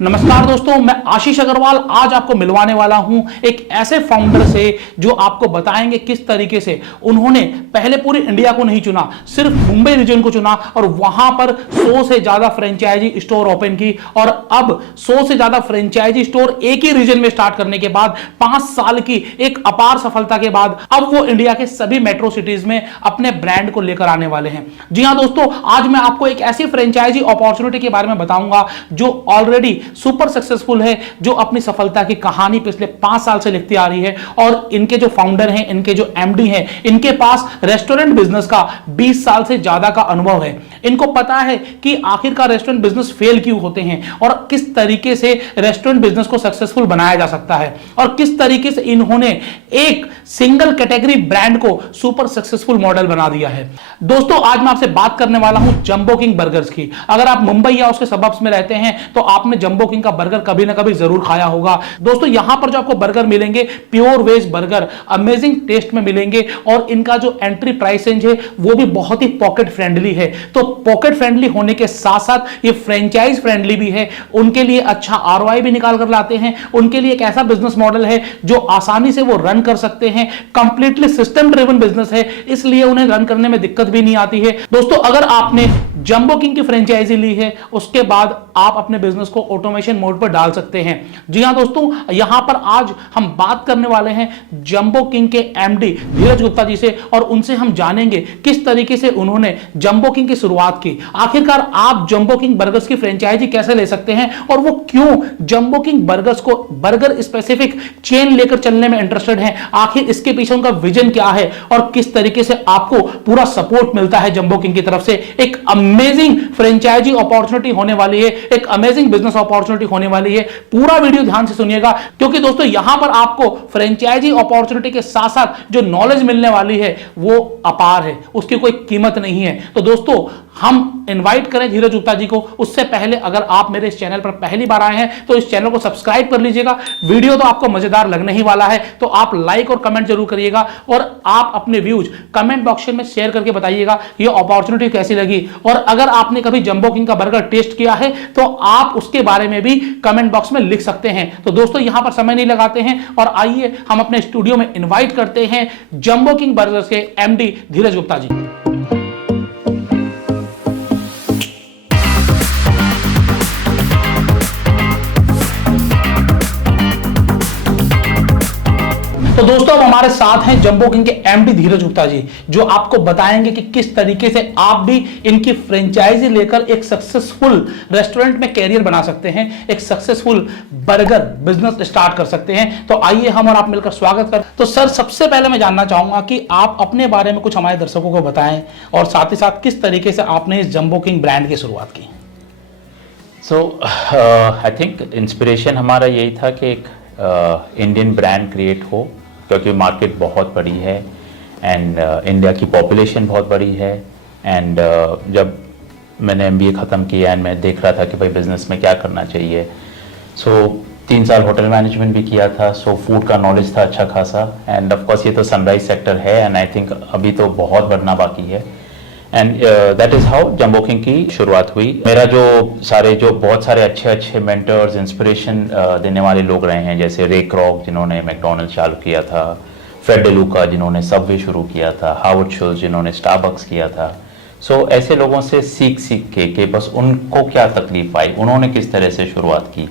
नमस्कार दोस्तों, मैं आशीष अग्रवाल आज आपको मिलवाने वाला हूं एक ऐसे फाउंडर से जो आपको बताएंगे किस तरीके से उन्होंने पहले पूरी इंडिया को नहीं चुना, सिर्फ मुंबई रीजन को चुना और वहां पर 100 से ज्यादा फ्रेंचाइजी स्टोर ओपन की। और अब 100 से ज्यादा फ्रेंचाइजी स्टोर एक ही रीजन में स्टार्ट करने के बाद 5 साल की एक अपार सफलता के बाद अब वो इंडिया के सभी मेट्रो सिटीज में अपने ब्रांड को लेकर आने वाले हैं। जी हां दोस्तों, आज मैं आपको एक ऐसी फ्रेंचाइजी अपॉर्चुनिटी के बारे में बताऊंगा जो ऑलरेडी सुपर सक्सेसफुल है, जो अपनी सफलता की कहानी पिछले 5 साल से लिखती आ रही है। और इनके जो फाउंडर हैं, इनके जो एमडी हैं, इनके पास रेस्टोरेंट बिजनेस का 20 साल से ज्यादा का अनुभव है। इनको पता है कि आखिरकार रेस्टोरेंट बिजनेस फेल क्यों होते हैं और किस तरीके से रेस्टोरेंट बिजनेस को सक्सेसफुल बनाया जा सकता है और किस तरीके से इन्होंने एक सिंगल कैटेगरी ब्रांड को सुपर सक्सेसफुल मॉडल बना दिया है। दोस्तों, आज मैं आपसे बात करने वाला हूं जंबो किंग बर्गर्स की। अगर आप मुंबई या उसके सबअर्ब्स में रहते हैं तो आपने जंबो किंग का बर्गर कभी ना कभी जरूर खाया होगा। दोस्तों, यहां पर जो आपको बर्गर मिलेंगे pure veg burger amazing taste में मिलेंगे और इनका जो एंट्री प्राइस रेंज है वो भी बहुत ही पॉकेट फ्रेंडली है। तो पॉकेट फ्रेंडली होने के साथ साथ ये फ्रेंचाइज फ्रेंडली भी है। उनके लिए अच्छा आरओआई भी निकाल कर लाते हैं। उनके लिए एक ऐसा बिजनेस मॉडल है जो आसानी से वो रन कर सकते हैं। कंप्लीटली सिस्टम ड्रिवन बिजनेस है, इसलिए उन्हें रन करने में दिक्कत भी नहीं आती है। दोस्तों, अगर आपने जंबो किंग की फ्रेंचाइजी ली है उसके बाद आप अपने बिजनेस को ऑटोमेशन मोड पर डाल सकते हैं। जी हां दोस्तों, यहां पर आज हम बात करने वाले हैं जंबो किंग के एमडी धीरज गुप्ता जी से और उनसे हम जानेंगे किस तरीके से उन्होंने जंबो किंग की शुरुआत की। आखिरकार आप जंबो किंग बर्गर्स की फ्रेंचाइजी कैसे ले सकते हैं और वो क्यों जंबो किंग बर्गर्स को बर्गर स्पेसिफिक चेन लेकर चलने में इंटरेस्टेड हैं। आखिर इसके पीछे उनका विजन क्या है और किस तरीके से आपको पूरा सपोर्ट मिलता है जंबो किंग की तरफ से। एक अमेजिंग फ्रेंचाइजी अपॉर्चुनिटी होने वाली है, एक अमेजिंग बिजनेस अपॉर्चुनिटी होने वाली है। पूरा वीडियो ध्यान से सुनिएगा क्योंकि दोस्तों यहां पर आपको फ्रेंचाइजी अपॉर्चुनिटी के साथ साथ जो नॉलेज मिलने वाली है वो अपार है, उसकी कोई कीमत नहीं है। तो दोस्तों, हम इनवाइट करें धीरज गुप्ता जी को। उससे पहले अगर आप मेरे इस चैनल पर पहली बार आए हैं तो इस चैनल को सब्सक्राइब कर लीजिएगा। वीडियो तो आपको मजेदार लगने ही वाला है, तो आप लाइक और कमेंट जरूर करिएगा और आप अपने व्यूज कमेंट बॉक्स में शेयर करके बताइएगा ये अपॉर्चुनिटी कैसी लगी। और अगर आपने कभी जंबो किंग का बर्गर टेस्ट किया है तो आप उसके बारे में भी कमेंट बॉक्स में लिख सकते हैं। तो दोस्तों, यहां पर समय नहीं लगाते हैं और आइए हम अपने स्टूडियो में इनवाइट करते हैं जंबो किंग बर्गर्स के एमडी धीरज गुप्ता जी। तो दोस्तों, अब हमारे साथ हैं जंबो किंग के एमडी धीरज गुप्ता जी जो आपको बताएंगे कि किस तरीके से आप भी इनकी फ्रेंचाइजी लेकर एक सक्सेसफुल रेस्टोरेंट में कैरियर बना सकते हैं, एक सक्सेसफुल बर्गर बिजनेस स्टार्ट कर सकते हैं। तो आइए हम और आप मिलकर स्वागत करें। तो सर, सबसे पहले मैं जानना चाहूंगा कि आप अपने बारे में कुछ हमारे दर्शकों को बताएं और साथ ही साथ किस तरीके से आपने इस जंबो किंग ब्रांड की शुरुआत की। सो आई थिंक इंस्पिरेशन हमारा यही था कि एक इंडियन ब्रांड क्रिएट हो क्योंकि मार्केट बहुत बड़ी है एंड इंडिया की पॉपुलेशन बहुत बड़ी है। एंड जब मैंने MBA ख़त्म किया एंड मैं देख रहा था कि भाई बिज़नेस में क्या करना चाहिए, सो 3 साल होटल मैनेजमेंट भी किया था, सो फूड का नॉलेज था अच्छा खासा। एंड ऑफ कोर्स ये तो सनराइज सेक्टर है एंड आई थिंक अभी तो बहुत बढ़ना बाकी है। And that is how jumbo king की शुरुआत हुई। मेरा जो बहुत सारे अच्छे मेंटर्स इंस्पिरेशन देने वाले लोग रहे हैं, जैसे रे क्रॉक जिन्होंने मैकडॉनल्ड्स चालू किया था, फ्रेड डेलुका जिन्होंने सबवे शुरू किया था, हावर्ड शुल्ट्ज जिन्होंने स्टारबक्स किया था। सो ऐसे लोगों से सीख के कि बस उनको क्या तकलीफ आई, उन्होंने किस तरह से शुरुआत की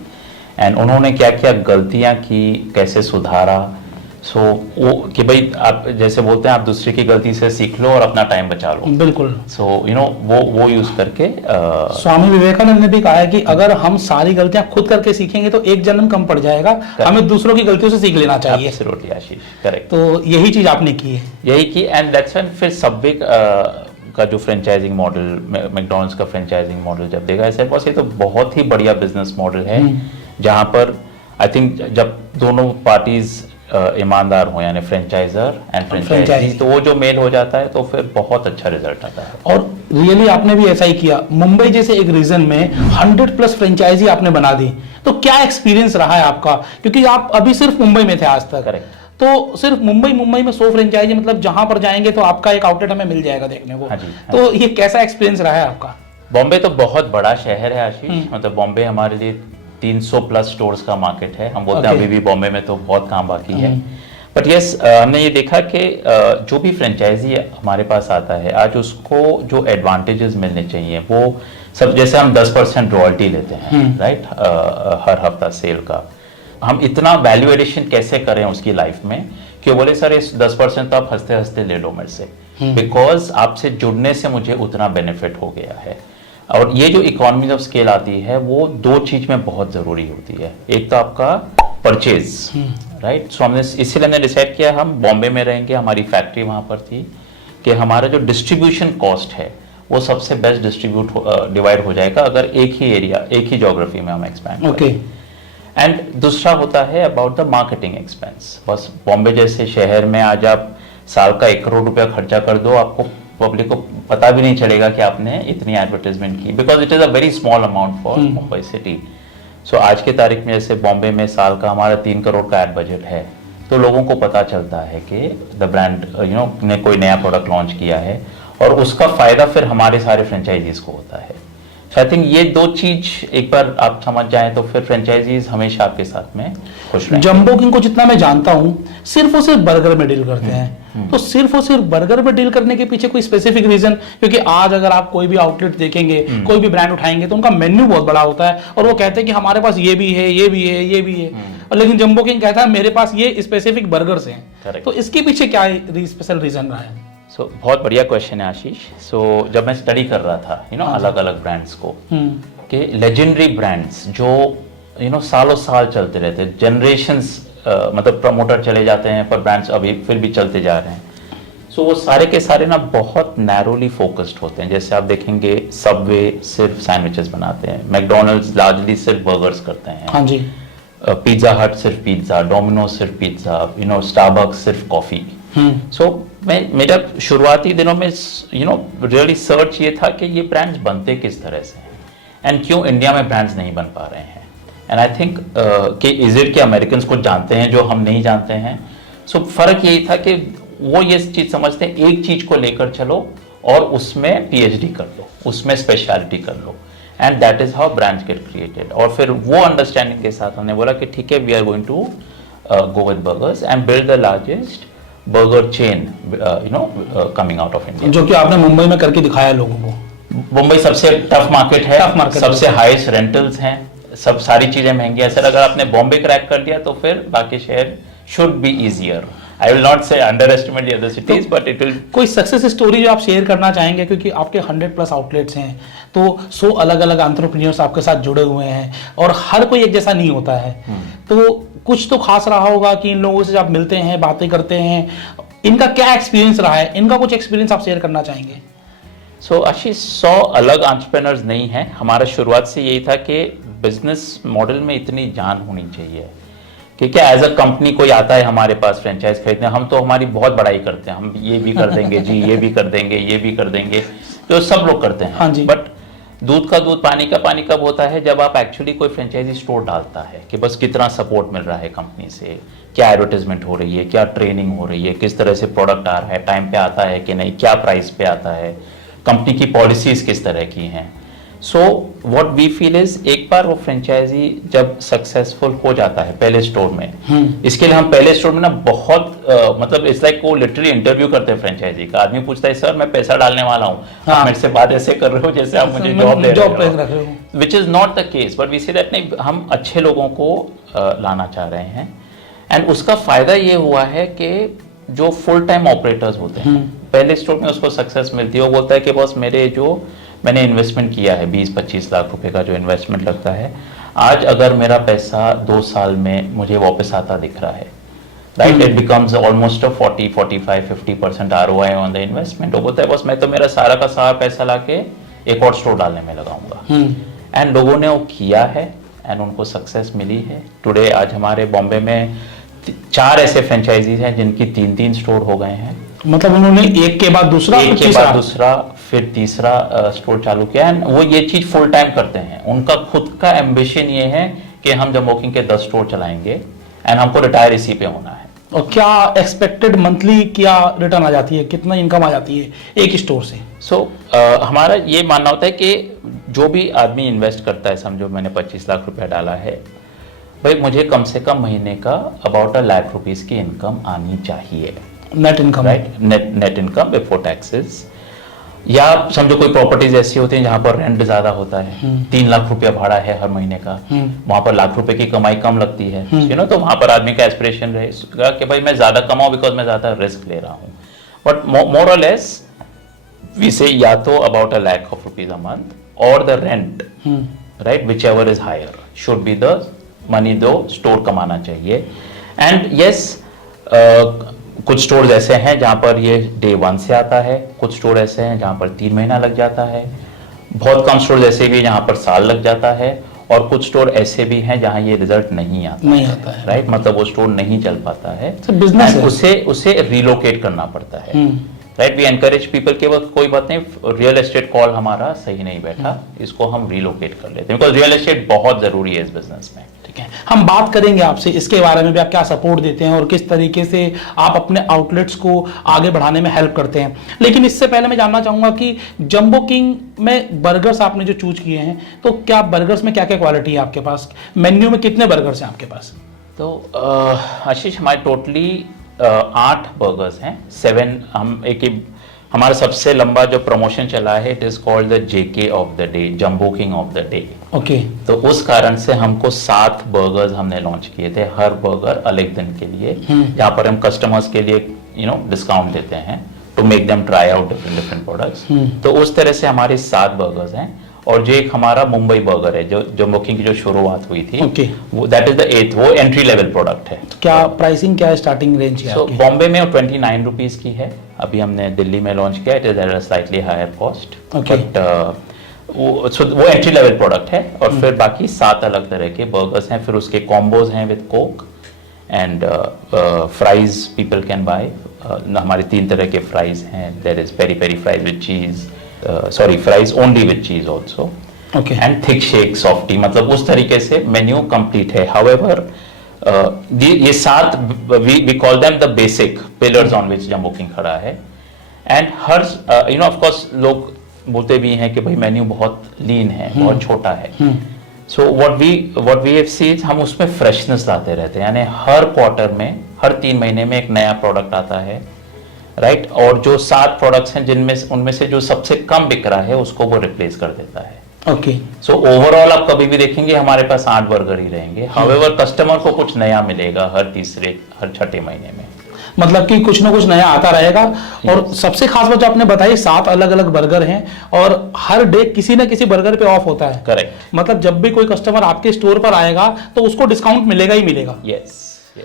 एंड उन्होंने क्या क्या गलतियाँ की, कैसे सुधारा। सो वो कि भाई आप जैसे बोलते हैं आप दूसरे की गलती से सीख लो और अपना टाइम बचा लो। बिल्कुल। सो वो यूज करके स्वामी विवेकानंद ने भी कहा है कि अगर हम सारी गलतियां खुद करके सीखेंगे तो एक जन्म कम पड़ जाएगा, हमें दूसरों की गलतियों से सीख लेना चाहिए। एब्सोल्युटली आशीष, करेक्ट। तो यही चीज आपने की है। यही की एंड दैट्स व्हेन फिर सबवे का जो फ्रेंचाइजिंग मॉडल, मैकडॉनल्ड्स का फ्रेंचाइजिंग मॉडल जब देखा ऐसे बस ये तो बहुत ही बढ़िया बिजनेस मॉडल है जहां पर आई थिंक जब दोनों पार्टीज ईमानदार हो यानी फ्रेंचाइजर एंड फ्रेंचाइजी तो वो जो मेल हो जाता है तो फिर बहुत अच्छा रिजल्ट आता है। और रियली आपने भी ऐसा ही किया। मुंबई जैसे एक रीजन में 100+ फ्रेंचाइजी आपने बना दी, तो क्या एक्सपीरियंस रहा है आपका? क्योंकि आप अभी सिर्फ मुंबई में थे आज तक। करेक्ट। तो सिर्फ मुंबई में 100 फ्रेंचाइजी, मतलब जहां पर जाएंगे तो आपका एक आउटलेट हमें मिल जाएगा देखने को। हाँ जी, तो ये कैसा एक्सपीरियंस रहा है आपका? बॉम्बे तो बहुत बड़ा शहर है आशीष, मतलब बॉम्बे हमारे लिए 300 प्लस स्टोर्स का मार्केट है। हम बोलते हैं अभी भी बॉम्बे में तो बहुत काम बाकी है, बट यस हमने ये देखा कि जो भी फ्रेंचाइजी हमारे पास आता है आज उसको जो एडवांटेजेस मिलने चाहिए वो सब, जैसे हम 10% रॉयल्टी लेते हैं राइट हर हफ्ता सेल का, हम इतना वैल्यू एडिशन कैसे करें उसकी लाइफ में कि वो बोले सर इस 10% तो आप हंसते हंसते ले लो मेरे से, बिकॉज आपसे जुड़ने से मुझे उतना बेनिफिट हो गया है। और ये जो इकोनॉमी ऑफ स्केल आती है वो दो चीज में बहुत जरूरी होती है, एक तो आपका परचेज राइट। सो हमने इसीलिए हमने डिसाइड किया हम बॉम्बे में रहेंगे, हमारी फैक्ट्री वहां पर थी, कि हमारा जो डिस्ट्रीब्यूशन कॉस्ट है वो सबसे बेस्ट डिवाइड हो जाएगा अगर एक ही एरिया एक ही ज्योग्राफी में हम एक्सपैंड करें। एंड दूसरा होता है अबाउट द मार्केटिंग एक्सपेंस। बस बॉम्बे जैसे शहर में आज आप साल का 1 करोड़ रुपया खर्चा कर दो, आपको पब्लिक को पता भी नहीं चलेगा कि आपने इतनी एडवर्टाइजमेंट की, because it is a very small amount for Mumbai city. So आज के तारीख में जैसे बॉम्बे में साल का हमारा 3 करोड़ का एड बजट है, तो लोगों को पता चलता है कि द ब्रांड ने कोई नया प्रोडक्ट लॉन्च किया है और उसका फायदा फिर हमारे सारे फ्रेंचाइजीज को होता है। आई थिंक ये दो चीज एक बार आप समझ जाएं तो फिर फ्रेंचाइजीज हमेशा आपके साथ में खुश रहेंगे। जंबो किंग को जितना मैं जानता हूं सिर्फ और सिर्फ बर्गर में डील करते हैं, तो सिर्फ और सिर्फ बर्गर में डील करने के पीछे कोई स्पेसिफिक रीजन? क्योंकि आज अगर आप कोई भी आउटलेट देखेंगे, कोई भी ब्रांड उठाएंगे तो उनका मेन्यू बहुत बड़ा होता है और वो कहते हैं कि हमारे पास ये भी है, ये भी है, ये भी है, और लेकिन जंबो किंग कहता है मेरे पास ये स्पेसिफिक बर्गर्स हैं। तो इसके पीछे क्या स्पेशल रीजन रहा है? बहुत बढ़िया क्वेश्चन है आशीष। जब मैं स्टडी कर रहा था अलग अलग ब्रांड्स को, कि लेजेंडरी ब्रांड्स जो सालों साल चलते रहते, जनरेशंस मतलब प्रमोटर चले जाते हैं पर ब्रांड्स अभी फिर भी चलते जा रहे हैं, वो सारे के सारे ना बहुत नैरोली फोकस्ड होते हैं। जैसे आप देखेंगे सबवे सिर्फ सैंडविचेस बनाते हैं, मैकडोनल्ड्स लार्जली सिर्फ बर्गर्स करते हैं, हाँ जी, पिज्जा हट सिर्फ पिज्जा, डोमिनोज सिर्फ पिज्जा, स्टारबक्स सिर्फ कॉफी। मेरा शुरुआती दिनों में रियली सर्च ये था कि ये ब्रांड्स बनते किस तरह से हैं एंड क्यों इंडिया में ब्रांड्स नहीं बन पा रहे हैं। एंड आई थिंक कि इज इट कि अमेरिकन कुछ जानते हैं जो हम नहीं जानते हैं। फर्क यही था कि वो ये चीज समझते हैं एक चीज को लेकर चलो और उसमें पीएचडी कर लो, उसमें स्पेशलिटी कर लो, and that is how brands get created. और फिर वो अंडरस्टैंडिंग के साथ हमने बोला कि ठीक है, we are going to go with burgers and build the largest burger chain coming out of India, जो कि आपने मुंबई में करके दिखाया लोगों को। मुंबई सबसे टफ मार्केट है, सबसे हाईएस्ट रेंटल्स हैं, सब सारी चीजें महंगी है। सर अगर आपने बॉम्बे क्रैक कर दिया तो फिर बाकी शहर should be easier. I will not say underestimate the other cities, but it will. कोई सक्सेस स्टोरी जो आप शेयर करना चाहेंगे, क्योंकि आपके 100+ आउटलेट्स हैं, तो 100 अलग अलग एंटरप्रेन्योर्स आपके साथ जुड़े हुए हैं और हर कोई एक जैसा नहीं होता है, तो कुछ तो खास रहा होगा कि इन लोगों से जब आप मिलते हैं, बातें करते हैं, इनका क्या एक्सपीरियंस रहा है, इनका कुछ एक्सपीरियंस आप शेयर करना चाहेंगे? आशीष 100 अलग एंटरप्रेन्योर्स नहीं है, हमारा शुरुआत से यही था कि बिजनेस मॉडल में इतनी जान होनी चाहिए कि क्या एज अ कंपनी कोई आता है हमारे पास फ्रेंचाइज खरीदने, हम तो हमारी बहुत बड़ाई करते हैं, हम ये भी कर देंगे जी, ये भी कर देंगे, ये भी कर देंगे, जो सब लोग करते हैं। हाँ जी। बट दूध का दूध पानी का पानी कब होता है? जब आप एक्चुअली कोई फ्रेंचाइजी स्टोर डालता है कि बस कितना सपोर्ट मिल रहा है कंपनी से, क्या एडवर्टाइजमेंट हो रही है, क्या ट्रेनिंग हो रही है, किस तरह से प्रोडक्ट आ रहा है, टाइम पे आता है कि नहीं, क्या प्राइस पे आता है, कंपनी की पॉलिसीज किस तरह की हैं। So what we feel is एक बार वो फ्रेंचाइजी जब सक्सेसफुल हो जाता है पहले स्टोर में, इसके लिए हम पहले स्टोर में ना बहुत मतलब इट्स लाइक वो लिटरली इंटरव्यू करते हैं फ्रेंचाइजी का। आदमी पूछता है सर मैं पैसा डालने वाला हूँ, आप मेरे से बात ऐसे कर रहे हो जैसे आप मुझे जॉब दे रहे हो, which is not the case, but we say that नहीं, हम अच्छे लोगों को लाना चाह रहे हैं। एंड उसका फायदा ये हुआ है कि जो फुल टाइम ऑपरेटर्स होते हैं पहले स्टोर में उसको सक्सेस मिलती है, वो बोलता है कि बस मेरे जो मैंने इन्वेस्टमेंट किया है 20-25 लाख रुपए का जो इन्वेस्टमेंट लगता है, आज अगर मेरा पैसा 2 साल में मुझे वापस आता दिख रहा है, right, it becomes almost 40, 45, 50% ROI on the investment. वो बोलता है बस मैं तो मेरा सारा का सारा पैसा लाके एक और स्टोर डालने में लगाऊंगा। एंड लोगों ने वो किया है एंड उनको सक्सेस मिली है। टुडे आज हमारे बॉम्बे में 4 ऐसे फ्रेंचाइजीज हैं जिनकी 3-3 स्टोर हो गए हैं। मतलब उन्होंने एक के बाद दूसरा, फिर तीसरा स्टोर चालू किया। एंड वो ये चीज फुल टाइम करते हैं, उनका खुद का एम्बिशन ये है कि हम जंबो किंग के 10 स्टोर चलाएंगे एंड हमको रिटायर इसी पे होना है। और क्या एक्सपेक्टेड मंथली क्या रिटर्न आ जाती है, कितना इनकम आ जाती है एक स्टोर से? हमारा ये मानना होता है कि जो भी आदमी इन्वेस्ट करता है, समझो मैंने 25 लाख रुपया डाला है, भाई मुझे कम से कम महीने का अबाउट 1 लाख रुपीस की इनकम आनी चाहिए, net income, right, net income before taxes. या समझो कोई प्रॉपर्टीज ऐसी होती हैं जहां पर रेंट ज्यादा होता है, 3 लाख रुपया भाड़ा है हर महीने का, वहां पर लाख रुपए की कमाई कम लगती है, तो वहां पर आदमी का एस्पिरेशन रहेगा कि भाई मैं ज्यादा कमाऊं बिकॉज मैं ज्यादा रिस्क ले रहा हूं। बट मोर और लेस वी से या तो about 1 lakh of rupees a month or the rent, right, whichever is higher should be the money though store कमाना चाहिए। एंड यस, कुछ स्टोर ऐसे हैं जहां पर ये डे 1 से आता है, कुछ स्टोर ऐसे हैं जहां पर 3 महीना लग जाता है, बहुत कम स्टोर ऐसे भी जहां पर साल लग जाता है, और कुछ स्टोर ऐसे भी हैं जहां ये रिजल्ट नहीं आता है, राइट, मतलब वो स्टोर नहीं चल पाता है, बिजनेस उसे रिलोकेट करना पड़ता है, राइट। वी एनकरेज पीपल के वक्त कोई बात नहीं, रियल एस्टेट कॉल हमारा सही नहीं बैठा, इसको हम रिलोकेट कर लेते हैं, बिकॉज रियल एस्टेट बहुत जरूरी है इस बिजनेस में। ठीक है, हम बात करेंगे आपसे इसके बारे में भी, आप क्या सपोर्ट देते हैं और किस तरीके से आप अपने आउटलेट्स को आगे बढ़ाने में हेल्प करते हैं। लेकिन इससे पहले मैं जानना चाहूंगा कि जंबो किंग में बर्गर्स आपने जो चूज किए हैं, तो क्या बर्गर्स में क्या क्या क्वालिटी है आपके पास, मेन्यू में कितने बर्गर्स हैं आपके पास? तो आशीष, हमारे टोटली 8 बर्गर्स हैं, 7 हम हमारा सबसे लंबा जो प्रमोशन चला है, it is called the JK of the day, jumbo king of the day. Okay, तो उस कारण से हमको 7 बर्गर्स हमने लॉन्च किए थे, हर बर्गर अलग दिन के लिए, जहां पर हम कस्टमर्स के लिए डिस्काउंट देते हैं to make them try out different products. तो उस तरह से हमारी 7 बर्गर्स हैं, और जो एक हमारा मुंबई बर्गर है, जो जंबो किंग की जो शुरुआत हुई थी, वो दैट इज द 8th, वो एंट्री लेवल प्रोडक्ट है। तो क्या प्राइसिंग, क्या स्टार्टिंग रेंज है? सो बॉम्बे में 29 रुपीज की है, अभी हमने दिल्ली में लॉन्च किया, it is at a slightly higher cost, but वो एंट्री लेवल प्रोडक्ट है। और फिर बाकी 7 अलग तरह के बर्गर्स हैं, फिर उसके कॉम्बोज हैं with Coke and fries people can buy. हमारे 3 तरह के फ्राइज हैं, there is peri peri fries with cheese, sorry fries only with cheese also, and thick shake soft tea, मतलब उस तरीके से मेन्यू कंप्लीट है। हाउएवर ये 7 we call them the basic pillars on which Jumbo King खड़ा है। And her of course लोग बोलते भी हैं कि भाई मेन्यू बहुत लीन है, बहुत छोटा है। So what we have seen, हम उसमें फ्रेशनेस लाते रहते हैं, यानी हर क्वार्टर में, हर 3 महीने में एक नया प्रोडक्ट आता है, राइट, और जो 7 प्रोडक्ट्स हैं जिनमें उनमें से जो सबसे कम बिक रहा है उसको वो रिप्लेस कर देता है। ओके, सो ओवरऑल आप कभी भी देखेंगे हमारे पास 8 बर्गर ही रहेंगे। हाउएवर कस्टमर को कुछ नया मिलेगा हर 6 महीने में, मतलब कि कुछ ना कुछ नया आता रहेगा। और सबसे खास बात जो आपने बताई, 7 अलग अलग बर्गर हैं और हर डे किसी ना किसी बर्गर पे ऑफ होता है। करेक्ट, मतलब जब भी कोई कस्टमर आपके स्टोर पर आएगा तो उसको डिस्काउंट मिलेगा ही मिलेगा। यस,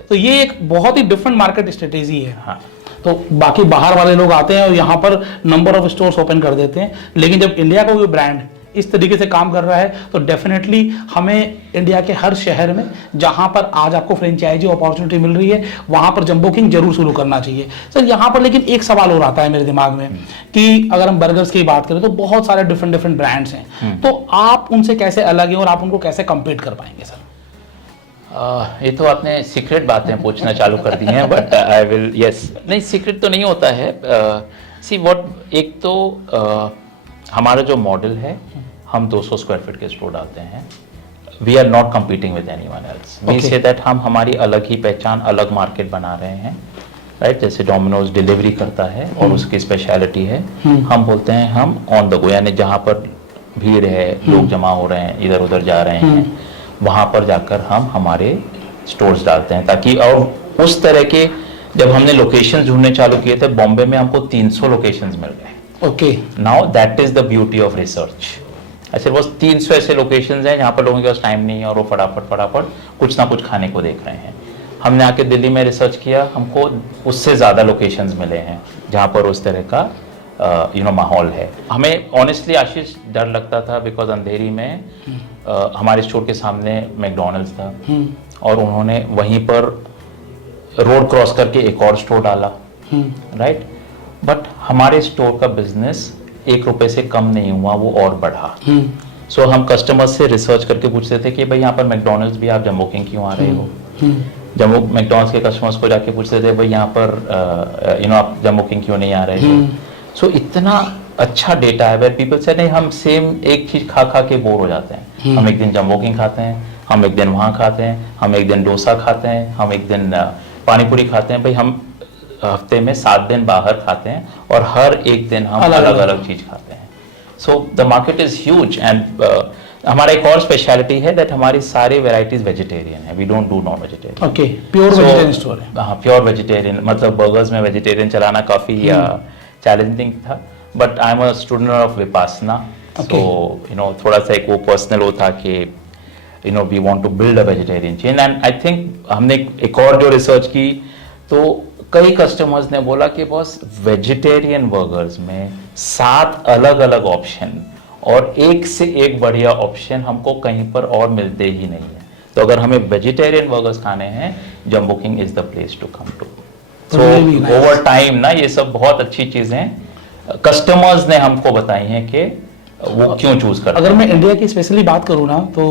तो ये एक बहुत ही डिफरेंट मार्केट स्ट्रेटेजी है। हाँ। तो बाकी बाहर वाले लोग आते हैं और यहाँ पर नंबर ऑफ स्टोर्स ओपन कर देते हैं, लेकिन जब इंडिया का कोई ब्रांड इस तरीके से काम कर रहा है तो डेफिनेटली हमें इंडिया के हर शहर में जहां पर आज आपको फ्रेंचाइजी अपॉर्चुनिटी मिल रही है, वहां पर जंबो किंग जरूर शुरू करना चाहिए। सर यहाँ पर लेकिन एक सवाल और आता है मेरे दिमाग में कि अगर हम बर्गर्स की बात करें तो बहुत सारे डिफरेंट ब्रांड्स हैं, तो आप उनसे कैसे अलग हैं और आप उनको कैसे कंपीट कर पाएंगे? सर ये तो आपने सीक्रेट बातें पूछना चालू कर दी हैं, बट आई विल, यस, नहीं सीक्रेट तो नहीं होता है। सी व्हाट, एक तो हमारा जो मॉडल है, हम 200 स्क्वायर फीट के स्टोर डालते हैं, we are not competing with anyone else, we say that हम हमारी अलग ही पहचान, अलग मार्केट बना रहे हैं, राइट। जैसे डोमिनोज डिलीवरी करता है और उसकी स्पेशलिटी है, हम बोलते हैं हम ऑन द गो, यानी जहाँ पर भीड़ है, लोग जमा हो रहे हैं, इधर उधर जा रहे हैं, वहाँ पर जाकर हम हमारे स्टोर्स डालते हैं, ताकि, और उस तरह के जब हमने लोकेशन ढूंढने चालू किए थे, बॉम्बे में हमको 300 लोकेशंस मिल गए। Okay, now that is the beauty of research. ऐसे बस 300 ऐसे लोकेशंस हैं जहाँ पर लोगों के पास टाइम नहीं है और वो फटाफट कुछ ना कुछ खाने को देख रहे हैं। हमने आके दिल्ली में रिसर्च किया, हमको उससे ज़्यादा लोकेशंस मिले हैं जहाँ पर उस तरह का माहौल है। हमें ऑनेस्टली आशीष डर लगता था, बिकॉज अंधेरी में हमारे स्टोर के सामने मैकडॉनल्ड्स था और उन्होंने वहीं पर रोड क्रॉस करके एक और स्टोर डाला, राइट। बट हमारे स्टोर का बिजनेस 1 रुपए से कम नहीं हुआ, वो और बढ़ा। सो हम कस्टमर्स से रिसर्च करके पूछते थे कि भाई यहाँ पर मैकडॉनल्ड्स भी, आप जंबो किंग क्यों आ रहे हो? जंबो मैकडॉनल्ड्स के कस्टमर्स को जाके पूछते थे भाई यहाँ पर आप जंबो किंग क्यों नहीं आ रहे हो? सो इतना अच्छा डेटा है वेयर पीपल से नहीं हम सेम एक चीज खा खा के बोर हो जाते हैं। हम एक दिन जम्बो किंग खाते हैं, हम एक दिन वहाँ खाते हैं, हम एक दिन डोसा खाते हैं, हम एक दिन पानी पूरी खाते हैं। भाई हम हफ्ते में 7 दिन बाहर खाते हैं और हर एक दिन हम अलग अलग चीज खाते हैं। So the market is huge and हमारा एक और स्पेशलिटी है दैट हमारी सारी वेराइटीज वेजिटेरियन है, we don't do non vegetarian. Okay, pure vegetarian store है। हाँ, प्योर वेजिटेरियन, मतलब बर्गर्स में वेजिटेरियन चलाना काफी चैलेंजिंग था, but I am a student of Vipassana, so you know थोड़ा सा एक वो पर्सनल वो था कि you know we want to build a vegetarian chain. And I think हमने एक और जो रिसर्च की तो कई कस्टमर्स ने बोला कि बॉस वेजिटेरियन बर्गर्स में 7 अलग अलग ऑप्शन और एक से एक बढ़िया ऑप्शन हमको कहीं पर और मिलते ही नहीं है। तो अगर हमें वेजिटेरियन बर्गर्स खाने हैं, Jumbo King is the place to come to. So over time ना ये सब बहुत अच्छी चीजें कस्टमर्स ने हमको बताई हैं कि वो क्यों चूज करते हैं। अगर मैं इंडिया की स्पेशली बात करूँ ना तो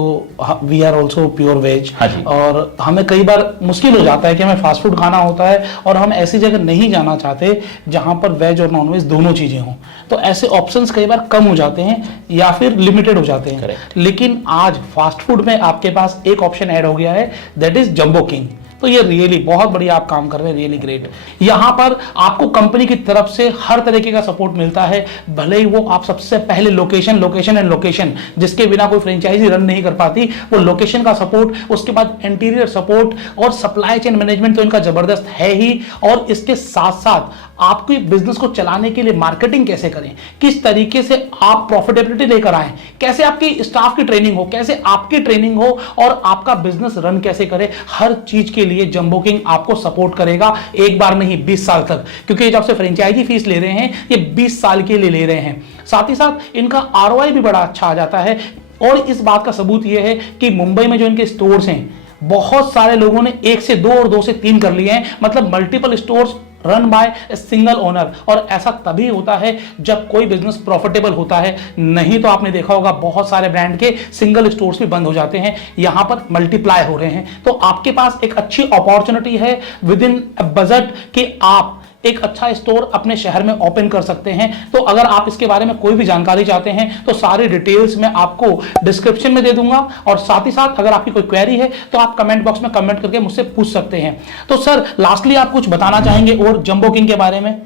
we are also pure veg. हाँ जी। और हमें कई बार मुश्किल हो जाता है कि हमें फास्ट फूड खाना होता है और हम ऐसी जगह नहीं जाना चाहते जहां पर वेज और नॉन वेज दोनों चीजें हों, तो ऐसे ऑप्शंस कई बार कम हो जाते हैं या फिर लिमिटेड हो जाते हैं। Correct. लेकिन आज फास्ट फूड में आपके पास एक ऑप्शन ऐड हो गया है, दैट इज जम्बो किंग। तो ये रियली बहुत बढ़िया आप काम कर रहे हैं, रियली ग्रेट। यहाँ पर आपको कंपनी की तरफ से हर तरीके का सपोर्ट मिलता है, भले ही वो आप सबसे पहले लोकेशन जिसके बिना कोई फ्रेंचाइजी रन नहीं कर पाती, वो लोकेशन का सपोर्ट, उसके बाद इंटीरियर सपोर्ट और सप्लाई चेन मैनेजमेंट तो इनका जबरदस्त है ही। और इसके साथ साथ आपकी बिजनेस को चलाने के लिए मार्केटिंग कैसे करें, किस तरीके से आप प्रॉफिटेबिलिटी लेकर आए, कैसे आपकी स्टाफ की ट्रेनिंग हो, कैसे आपकी ट्रेनिंग हो और आपका बिजनेस रन कैसे करे, हर चीज के लिए जम्बो किंग आपको सपोर्ट करेगा। एक बार नहीं 20 साल तक, क्योंकि जब से फ्रेंचाइजी फीस ले रहे हैं ये 20 साल के लिए ले रहे हैं। साथ ही साथ इनका आरओआई भी बड़ा अच्छा आ जाता है। और इस बात का सबूत यह है कि मुंबई में जो इनके स्टोर्स हैं, बहुत सारे लोगों ने 1 से 2 और 2 से 3 कर लिए हैं, मतलब multiple stores run by single owner. और ऐसा तभी होता है जब कोई बिजनेस प्रॉफिटेबल होता है, नहीं तो आपने देखा होगा बहुत सारे ब्रांड के सिंगल स्टोर्स भी बंद हो जाते हैं, यहां पर मल्टीप्लाई हो रहे हैं। तो आपके पास एक अच्छी अपॉर्चुनिटी है विद इन बजट कि आप एक अच्छा स्टोर अपने शहर में ओपन कर सकते हैं। तो अगर आप इसके बारे में कोई भी जानकारी चाहते हैं तो सारी डिटेल्स मैं आपको डिस्क्रिप्शन में दे दूंगा, और साथ ही साथ अगर आपकी कोई क्वेरी है तो आप कमेंट बॉक्स में कमेंट करके मुझसे पूछ सकते हैं। तो सर लास्टली आप कुछ बताना चाहेंगे और जम्बो किंग के बारे में?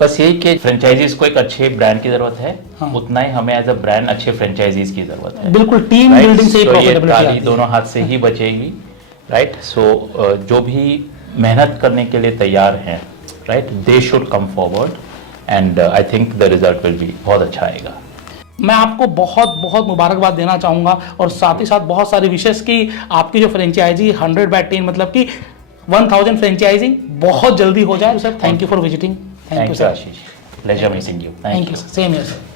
बस यही कि फ्रेंचाइजीज को एक अच्छे ब्रांड की जरूरत है, हाँ। उतना ही हमें एज अ ब्रांड अच्छे फ्रेंचाइजीज की जरूरत है। बिल्कुल, टीम बिल्डिंग से ही So, ये प्रॉफिटेबिलिटी ताली आती है। दोनों हाथ से ही बचेगी, राइट। सो जो भी मेहनत करने के लिए तैयार हैं, right, they should come forward and I think the result will be बहुत अच्छा आएगा। मैं आपको बहुत बहुत मुबारकबाद देना चाहूंगा, और साथ ही साथ बहुत सारे विशेष की आपकी जो फ्रेंचाइजी 100/10 मतलब कि 1000 फ्रेंचाइजिंग बहुत जल्दी हो जाए। Sir thank you for visiting. Thank you sir. Ashish, pleasure meeting you. Thank you sir, same here sir.